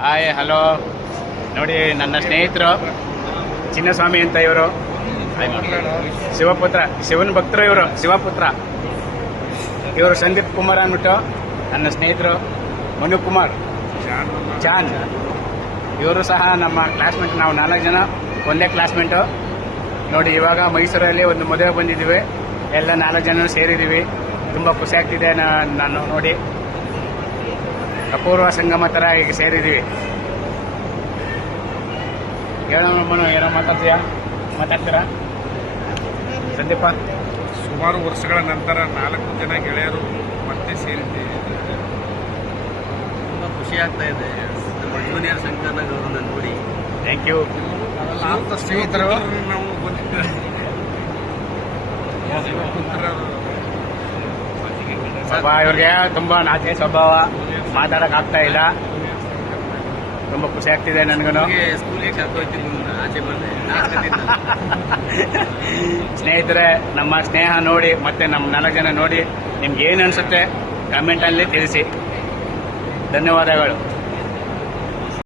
Hi hello. ನೋಡಿ ನನ್ನ ಸ್ನೇಹಿತರು ಚಿನ್ನಸ್ವಾಮಿ ಅಂತ ಇವರು. ಶಿವಪುತ್ರ, ಶಿವನ ಭಕ್ತರು ಇವರು, ಶಿವಪುತ್ರ. ಇವರು ಸಂದೀಪ್ ಕುಮಾರ್ ಅಂದ್ಬಿಟ್ಟು ನನ್ನ ಸ್ನೇಹಿತರು. ಮನು ಕುಮಾರ್, ಚಾಂದ್, ಇವರು ಸಹ ನಮ್ಮ ಕ್ಲಾಸ್ಮೇಟ್. ನಾವು 4 ಜನ ಒಂದೇ ಕ್ಲಾಸ್ಮೇಟು. ನೋಡಿ ಇವಾಗ ಮೈಸೂರಲ್ಲಿ ಒಂದು ಮದುವೆ ಬಂದಿದ್ದೀವಿ, ಎಲ್ಲ 4 ಜನ ಸೇರಿದ್ದೀವಿ. ತುಂಬ ಖುಷಿ ಆಗ್ತಿದೆ. ನಾನು ನೋಡಿ ಅಪೂರ್ವ ಸಂಗಮ ಥರ ಈಗ ಸೇರಿದ್ದೀವಿ. ಏನೋ ಮಾತಾಡ್ತೀರಾ ಸಂದೀಪ? ಸುಮಾರು ವರ್ಷಗಳ ನಂತರ 4 ಜನ ಗೆಳೆಯರು ಮತ್ತೆ ಸೇರಿದ್ದೇವೆ. ತುಂಬ ಖುಷಿ ಆಗ್ತಾ ಇದೆ ನಮ್ಮ ಜೂನಿಯರ್ ಶಂಕರ್ನಾಗ್ ಅವರನ್ನು ನೋಡಿ. Thank you. ಸ್ನೇಹಿತರು ನಾವು ಪಾಪ ಇವ್ರಿಗೆ ತುಂಬ ನಾಚೆ ಸ್ವಭಾವ, ಮಾತಾಡೋಕ್ಕಾಗ್ತಾ ಇಲ್ಲ. ತುಂಬ ಖುಷಿ ಆಗ್ತಿದೆ ನನಗೂ. ಸ್ಕೂಲಿಗೆ ಕರ್ಕೊಯ್ತೀನಿ, ಆಚೆ ಬಂದೆ. ಸ್ನೇಹಿತರೆ, ನಮ್ಮ ಸ್ನೇಹ ನೋಡಿ ಮತ್ತೆ ನಮ್ಮ 4 ಜನ ನೋಡಿ ನಿಮ್ಗೆ ಏನು ಅನಿಸುತ್ತೆ ಕಮೆಂಟಲ್ಲಿ ತಿಳಿಸಿ. ಧನ್ಯವಾದಗಳು.